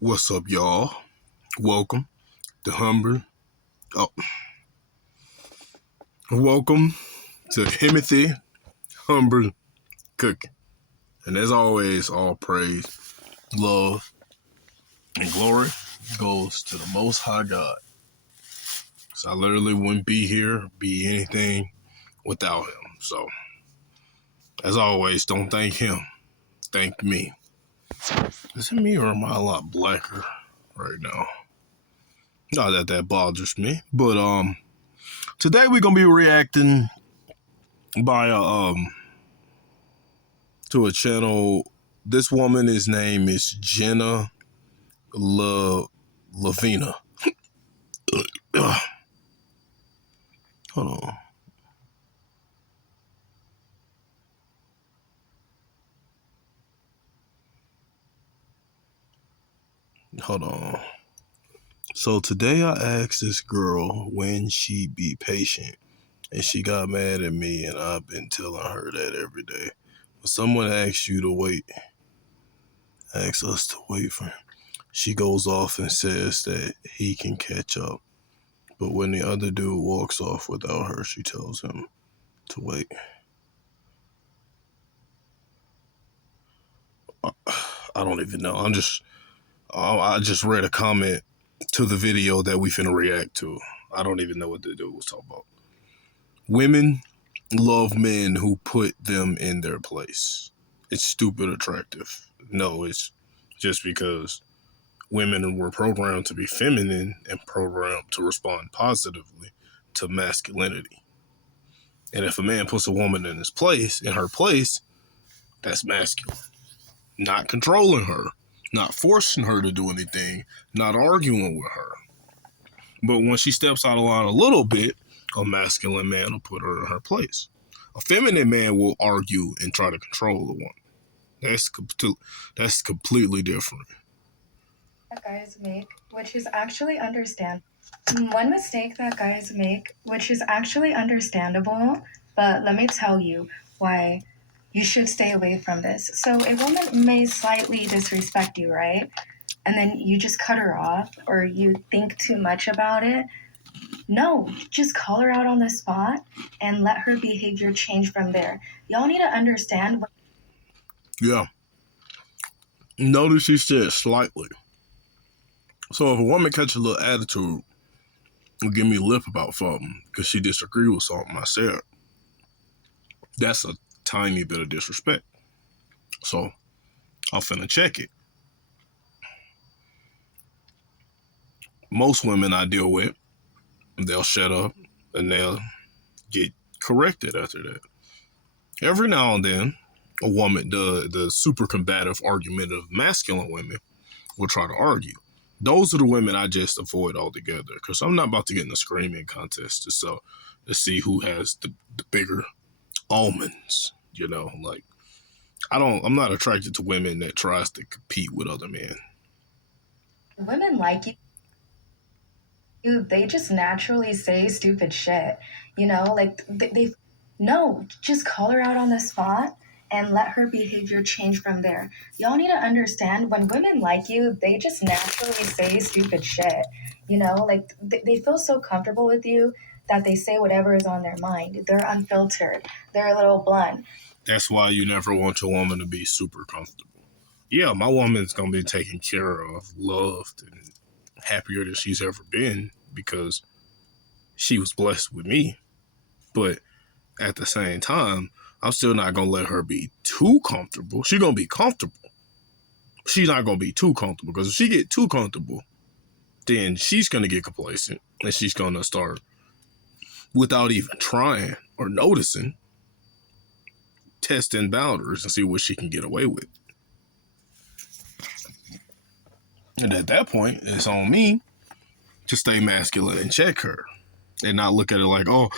What's up, y'all? Welcome to Humber. Oh, welcome to Timothy Humber Cooking. And as always, all praise, love, and glory goes to the Most High God. So I literally wouldn't be here, be anything without him. So, as always, don't thank him. Thank me. Is it me or am I a lot blacker right now? Not that that bothers me, but today we're gonna be reacting by to a channel. This woman, his name is Jenna Levena. Hold on. Hold on. So today I asked this girl when she'd be patient, and she got mad at me, and I've been telling her that every day. When someone asks you to wait, asks us to wait for him, she goes off and says that he can catch up. But when the other dude walks off without her, she tells him to wait. I don't even know. I just read a comment to the video that we finna react to. I don't even know what the dude was talking about. Women love men who put them in their place. It's stupid attractive. No, it's just because women were programmed to be feminine and programmed to respond positively to masculinity. And if a man puts a woman in her place, that's masculine. Not controlling her, not forcing her to do anything, not arguing with her. But when she steps out of line a little bit, a masculine man will put her in her place. A feminine man will argue and try to control the woman. That's completely different. That guys make, which is actually understandable. One mistake that guys make, which is actually understandable, but let me tell you why you should stay away from this. So a woman may slightly disrespect you, right? And then you just cut her off or you think too much about it. No, just call her out on the spot and let her behavior change from there. Y'all need to understand. Yeah. Notice she said slightly. So if a woman catches a little attitude and give me a lip about something because she disagreed with something I said, that's a tiny bit of disrespect. So I'm finna check it. Most women I deal with, they'll shut up and they'll get corrected after that. Every now and then, a woman, the super combative, argumentative, masculine women will try to argue. Those are the women I just avoid altogether because I'm not about to get in a screaming contest to see who has the bigger almonds. Like I'm not attracted to women that tries to compete with other men. Women like you, they just naturally say stupid shit. Like they no, just call her out on the spot and let her behavior change from there. Y'all need to understand when women like you, they just naturally say stupid shit. Like they feel so comfortable with you that they say whatever is on their mind. They're unfiltered. They're a little blunt. That's why you never want your woman to be super comfortable. Yeah, my woman's gonna be taken care of, loved, and happier than she's ever been because she was blessed with me. But at the same time, I'm still not gonna let her be too comfortable. She's gonna be comfortable. She's not gonna be too comfortable because if she get too comfortable, then she's gonna get complacent and she's gonna start, without even trying or noticing, testing boundaries and see what she can get away with. And at that point, it's on me to stay masculine and check her and not look at it like, oh,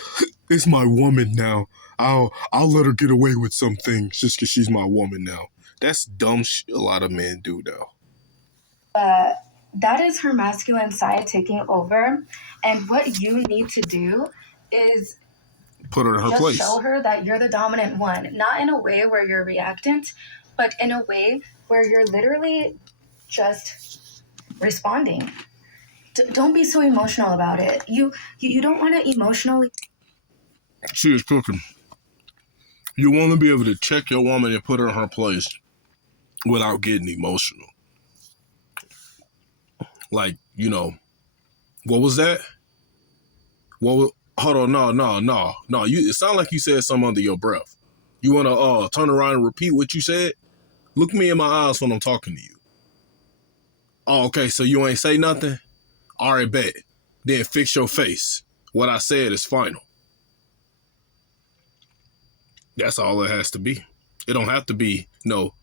it's my woman now. I'll let her get away with some things just because she's my woman now. That's dumb shit a lot of men do now. That is her masculine side taking over. And what you need to do is put her in her place. Show her that you're the dominant one, not in a way where you're reactant, but in a way where you're literally just responding. Don't be so emotional about it. You don't want to emotionally. She is cooking. You want to be able to check your woman and put her in her place without getting emotional. Like, what was that? Hold on, no. It sounded like you said something under your breath. You want to turn around and repeat what you said? Look me in my eyes when I'm talking to you. Oh, okay, so you ain't say nothing? All right, bet. Then fix your face. What I said is final. That's all it has to be. It don't have to be, no,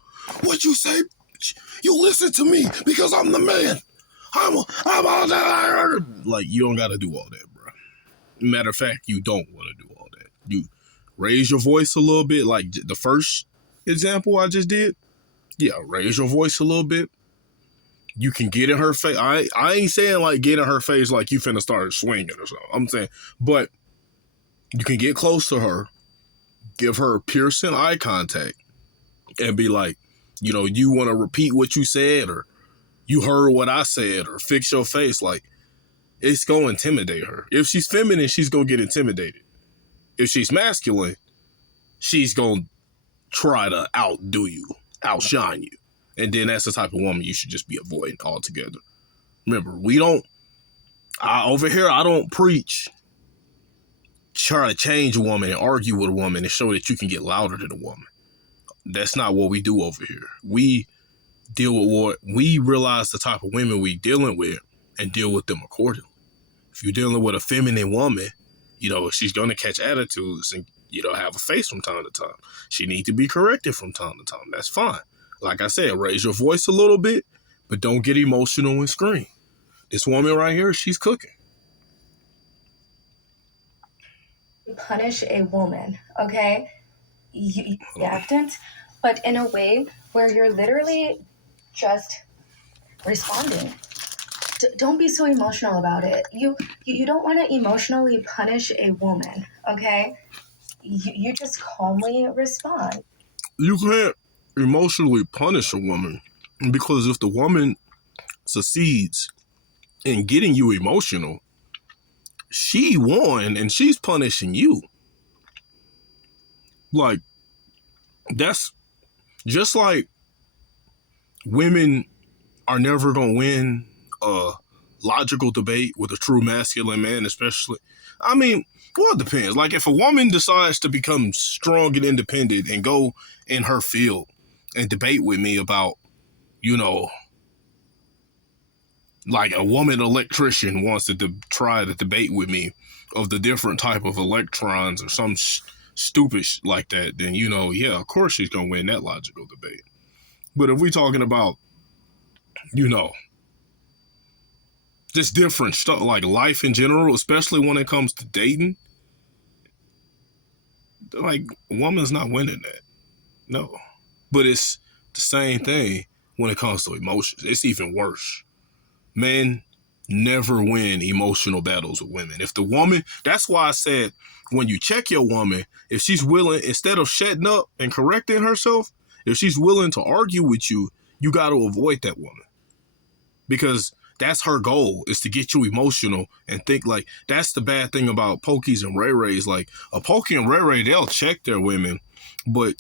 what you say? You listen to me because I'm the man. I'm all that. Like, you don't got to do all that, bro. Matter of fact, you don't want to do all that. You raise your voice a little bit, like the first example I just did. Yeah, raise your voice a little bit. You can get in her face. I ain't saying like get in her face like you finna start swinging or something. I'm saying, but you can get close to her, give her piercing eye contact, and be like, you want to repeat what you said, or you heard what I said, or fix your face. Like, it's going to intimidate her. If she's feminine, she's going to get intimidated. If she's masculine, she's going to try to outdo you, outshine you. And then that's the type of woman you should just be avoiding altogether. Remember, over here, I don't preach try to change a woman and argue with a woman and show that you can get louder than a woman. That's not what we do over here. We deal with what we realize the type of women we dealing with and deal with them accordingly. If you're dealing with a feminine woman, she's going to catch attitudes and, have a face from time to time. She needs to be corrected from time to time. That's fine. Like I said, raise your voice a little bit, but don't get emotional and scream. This woman right here, she's cooking. Punish a woman, okay? You reactant, but in a way where you're literally just responding. Don't be so emotional about it. You don't want to emotionally punish a woman, okay? You just calmly respond. You can't emotionally punish a woman because if the woman succeeds in getting you emotional, she won and she's punishing you. Like, that's just like women are never going to win a logical debate with a true masculine man, especially. I mean, well, it depends. Like, if a woman decides to become strong and independent and go in her field and debate with me about, like a woman electrician wants to try to debate with me of the different type of electrons or some stupid like that, then, yeah, of course she's going to win that logical debate. But if we're talking about, just different stuff, like life in general, especially when it comes to dating, like, woman's not winning that. No. But it's the same thing when it comes to emotions. It's even worse. Men never win emotional battles with women. If the woman, that's why I said, when you check your woman, if she's willing, instead of shutting up and correcting herself, if she's willing to argue with you, you got to avoid that woman. Because that's her goal, is to get you emotional and think like, that's the bad thing about Pokies and Ray Rays. Like, a Pokey and Ray Ray, they'll check their women, but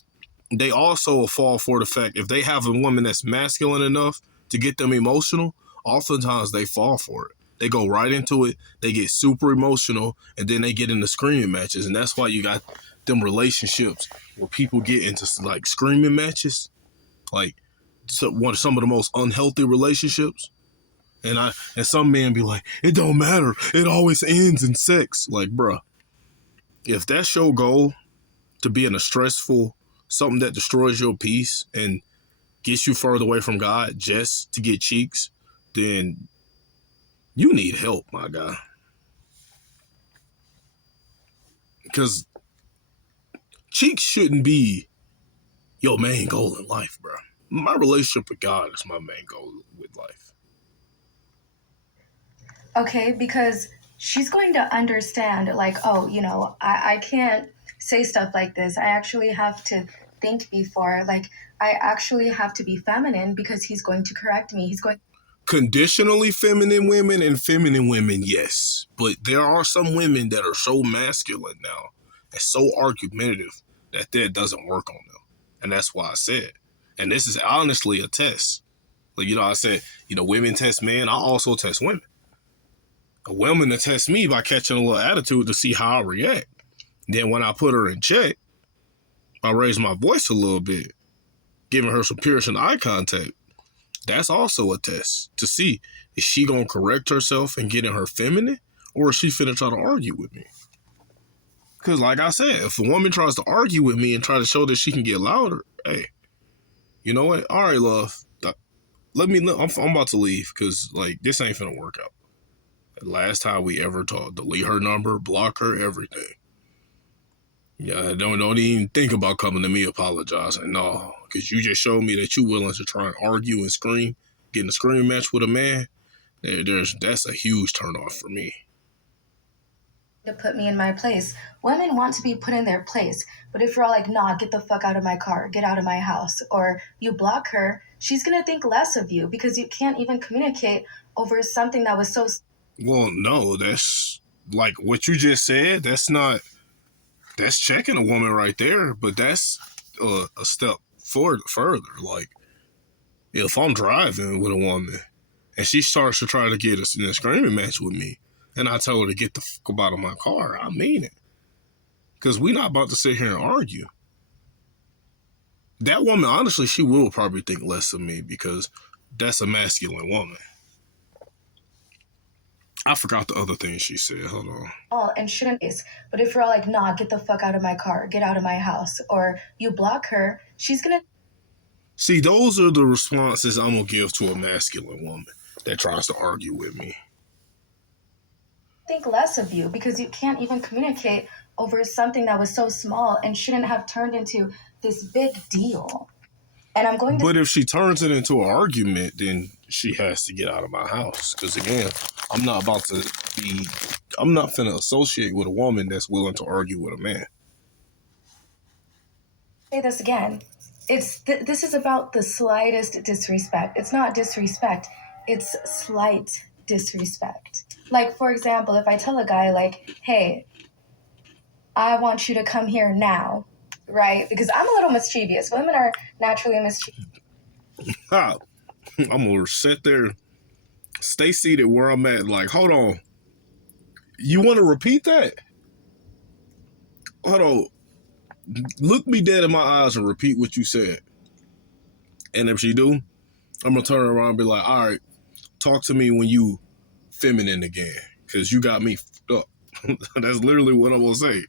they also fall for the fact if they have a woman that's masculine enough to get them emotional, oftentimes they fall for it. They go right into it. They get super emotional, and then they get into screaming matches. And that's why you got them relationships where people get into like screaming matches, like some of the most unhealthy relationships. And some men be like, it don't matter. It always ends in sex. Like, bruh, if that's your goal, to be in a stressful, something that destroys your peace and gets you further away from God just to get cheeks, then you need help, my guy. Because cheeks shouldn't be your main goal in life, bro. My relationship with God is my main goal with life. Okay, because she's going to understand, like, oh, I can't say stuff like this. I actually have to think before. Like, I actually have to be feminine because he's going to correct me. conditionally feminine women and feminine women, yes. But there are some women that are so masculine now and so argumentative that doesn't work on them. And that's why I said, and this is honestly a test. Like, I said, women test men. I also test women. A woman to test me by catching a little attitude to see how I react. Then when I put her in check, I raise my voice a little bit, giving her some piercing eye contact. That's also a test to see, is she going to correct herself and get in her feminine, or is she finna try to argue with me? Because like I said, if a woman tries to argue with me and try to show that she can get louder, hey, you know what? All right, love. I'm about to leave because like this ain't finna work out. Last time we ever talked, delete her number, block her, everything. Yeah, don't even think about coming to me apologizing. No, because you just showed me that you willing to try and argue and scream, get in a scream match with a man. That's a huge turnoff for me. To put me in my place. Women want to be put in their place. But if you're all like, nah, get the fuck out of my car, get out of my house, or you block her, she's gonna think less of you because you can't even communicate over something that was so. Well, no, that's like what you just said. That's checking a woman right there, but that's a step further. Like, if I'm driving with a woman and she starts to try to get us in a screaming match with me, and I tell her to get the fuck out of my car, I mean it. Because we're not about to sit here and argue. That woman, honestly, she will probably think less of me because that's a masculine woman. I forgot the other thing she said. Hold on. Oh, and shouldn't is. But if you're all like, nah, get the fuck out of my car, get out of my house, or you block her, she's gonna. See, those are the responses I'm going to give to a masculine woman that tries to argue with me. Think less of you because you can't even communicate over something that was so small and shouldn't have turned into this big deal. And I'm going to. But if she turns it into an argument, then she has to get out of my house. Because again, I'm not finna associate with a woman that's willing to argue with a man. Say this again. This is about the slightest disrespect. It's not disrespect. It's slight disrespect. Like, for example, if I tell a guy, like, hey, I want you to come here now, right? Because I'm a little mischievous. Women are naturally mischievous. I'm going to sit there, stay seated where I'm at. Like, hold on. You want to repeat that? Hold on. Look me dead in my eyes and repeat what you said. And if she do, I'm going to turn around and be like, all right, talk to me when you feminine again. Because you got me fucked up. That's literally what I'm going to say.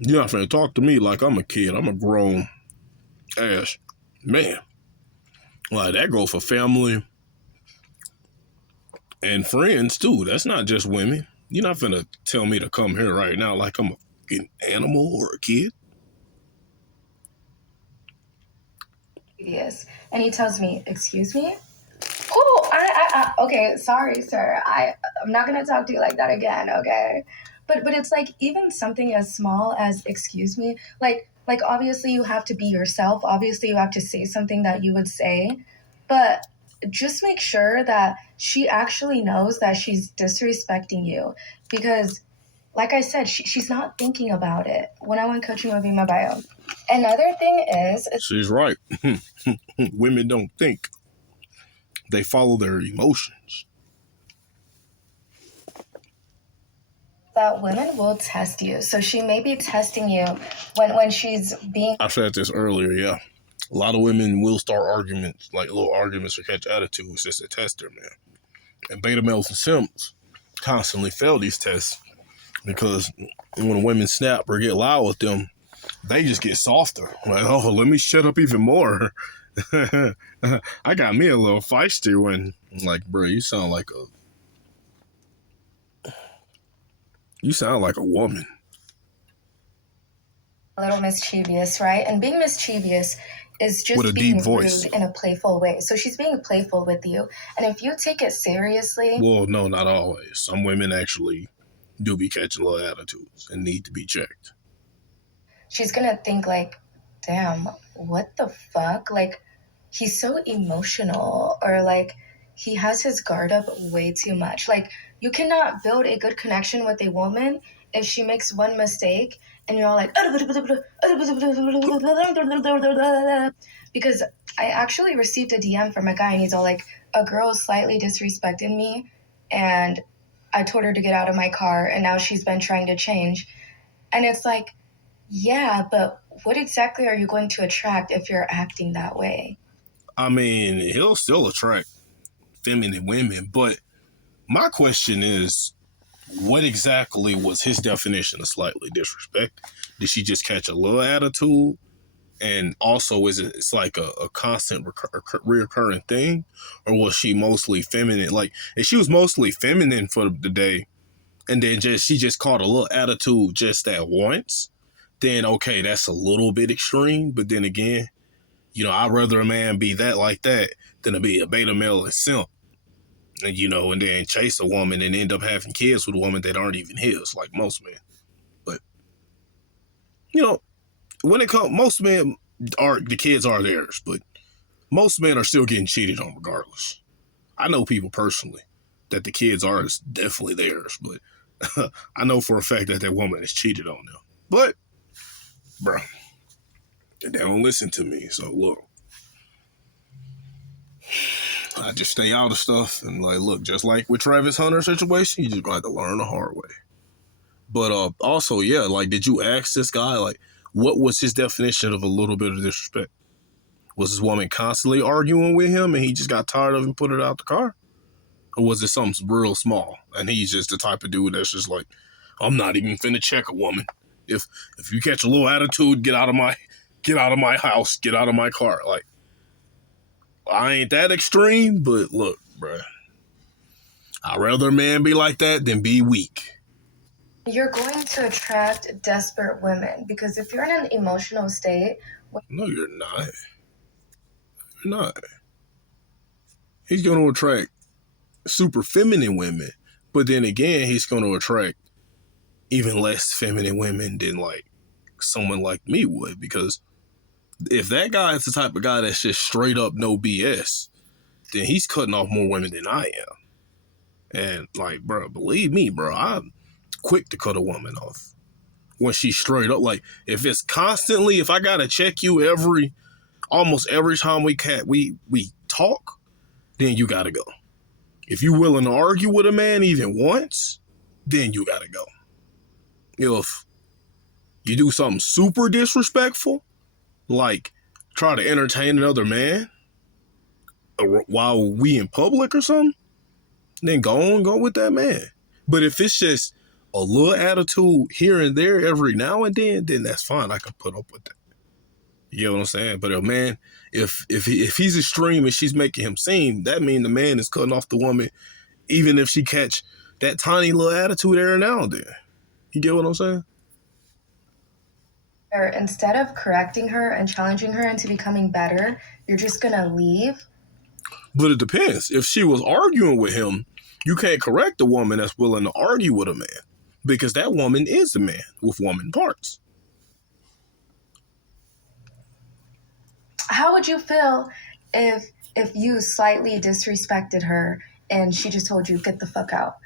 You're not finna talk to me like I'm a kid. I'm a grown ass man. Like, that go for family and friends, too. That's not just women. You're not finna tell me to come here right now like I'm an animal or a kid. Yes. And he tells me, excuse me? Oh, okay, sorry, sir. I'm not gonna talk to you like that again, okay? But it's like even something as small as excuse me, like obviously you have to be yourself. Obviously you have to say something that you would say, but just make sure that she actually knows that she's disrespecting you because like I said, she's not thinking about it. When I went coaching with my bio. Another thing is she's right. Women don't think. They follow their emotions. that women will test you. So she may be testing you when she's being. I said this earlier, yeah. A lot of women will start arguments, like little arguments or catch attitudes just to test her, man. And beta males and simps constantly fail these tests because when women snap or get loud with them, they just get softer. Like, oh, let me shut up even more. I got me a little feisty when, like, bro, you sound like a woman. A little mischievous, right? And being mischievous is just with a being deep voice rude in a playful way. So she's being playful with you. And if you take it seriously. Well, no, not always. Some women actually do be catching little attitudes and need to be checked. she's gonna think like, damn, what the fuck? Like, he's so emotional, or like he has his guard up way too much. Like, you cannot build a good connection with a woman if she makes one mistake and you're all like, because I actually received a DM from a guy and he's all like, a girl slightly disrespected me and I told her to get out of my car and now she's been trying to change. And it's like, yeah, but what exactly are you going to attract if you're acting that way? I mean, he'll still attract feminine women, but my question is, what exactly was his definition of slightly disrespect? Did she just catch a little attitude? And also, is it's like a constant reoccurring thing? Or was she mostly feminine? Like, if she was mostly feminine for the day, and then she just caught a little attitude just that once, then okay, that's a little bit extreme. But then again, I'd rather a man be that like that than to be a beta male and simp. And and then chase a woman and end up having kids with a woman that aren't even his, like most men. But you know, when it comes, most men are the kids are theirs, but most men are still getting cheated on regardless. I know people personally that the kids are definitely theirs, but I know for a fact that woman has cheated on them. But, bro, they don't listen to me. So look, I just stay out of stuff and like, look, just like with Travis Hunter situation, you just got to learn the hard way. But also, yeah, like, did you ask this guy, like, what was his definition of a little bit of disrespect? Was this woman constantly arguing with him and he just got tired of it and put it out the car? Or was it something real small and he's just the type of dude that's just like, I'm not even finna check a woman. If you catch a little attitude, get out of my house, get out of my car. Like, I ain't that extreme, but look, bruh, I'd rather a man be like that than be weak. You're going to attract desperate women because if you're in an emotional state. No, you're not. You're not. He's going to attract super feminine women, but then again, he's going to attract even less feminine women than like someone like me would, because if that guy is the type of guy that's just straight up no BS, then he's cutting off more women than I am. And like, bro, believe me, bro, I'm quick to cut a woman off when she's straight up. Like, if it's constantly, if I gotta check you almost every time we talk, then you gotta go. If you willing to argue with a man even once, then you gotta go. If you do something super disrespectful, like try to entertain another man while we in public or something, then go with that man. But if it's just a little attitude here and there every now and then that's fine. I can put up with that. You know what I'm saying? But a man, if he's extreme and she's making him seem, that means the man is cutting off the woman, even if she catch that tiny little attitude every now and then. You get what I'm saying? Or instead of correcting her and challenging her into becoming better, you're just gonna leave. But it depends. If she was arguing with him, you can't correct a woman that's willing to argue with a man, because that woman is a man with woman parts. How would you feel if you slightly disrespected her and she just told you, get the fuck out?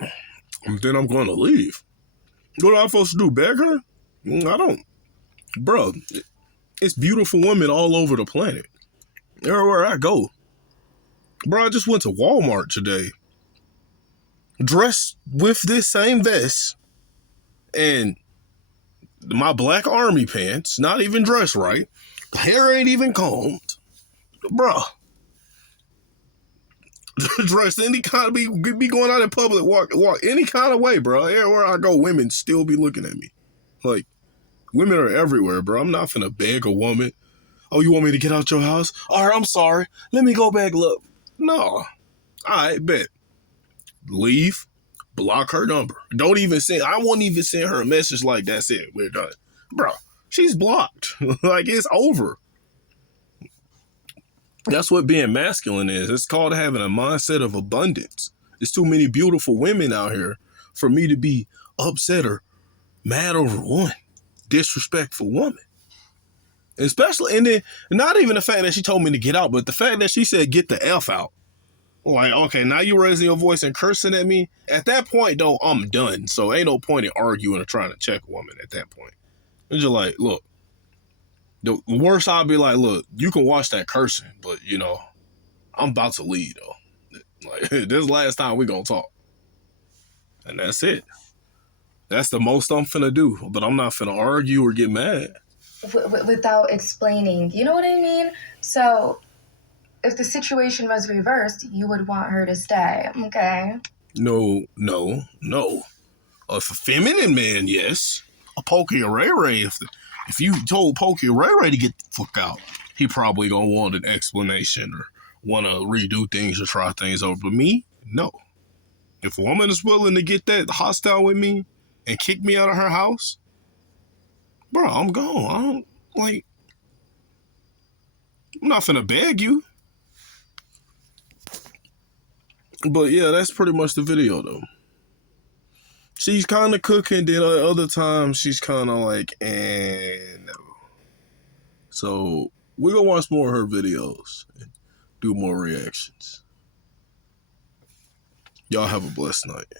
Then I'm going to leave. What am I supposed to do, beg her? I don't. Bro, it's beautiful women all over the planet. Everywhere I go. Bro, I just went to Walmart today, dressed with this same vest and my black army pants, not even dressed right. The hair ain't even combed. Bro. Dressed any kind of, be going out in public, walk any kind of way, bro. Everywhere I go, women still be looking at me. Like, women are everywhere, bro. I'm not finna beg a woman, oh, you want me to get out your house? All right, I'm sorry. Let me go back, look. No. All right, bet. Leave. Block her number. Don't even send, I won't even send her a message like, that's it, we're done. Bro, she's blocked. Like, it's over. That's what being masculine is. It's called having a mindset of abundance. There's too many beautiful women out here for me to be upset or mad over one. disrespectful woman. Especially, and then not even the fact that she told me to get out, but the fact that she said get the F out. Like, okay, now you raising your voice and cursing at me. At that point, though, I'm done. So ain't no point in arguing or trying to check a woman at that point. It's just like, look, the worst I'll be like, look, you can watch that cursing, but you know, I'm about to leave though. Like, this last time we gonna talk. And that's it. That's the most I'm finna do. But I'm not finna argue or get mad. Without explaining. You know what I mean? So, if the situation was reversed, you would want her to stay, okay? No. If a feminine man, yes. A Pokey or Ray Ray, if you told Pokey or Ray Ray to get the fuck out, he probably gonna want an explanation or want to redo things or try things over. But me, no. If a woman is willing to get that hostile with me and kick me out of her house, bro, I'm gone. I'm not finna beg you. But yeah, that's pretty much the video though. She's kind of cooking, then other times she's kind of like, no. So we're gonna watch more of her videos and do more reactions. Y'all have a blessed night.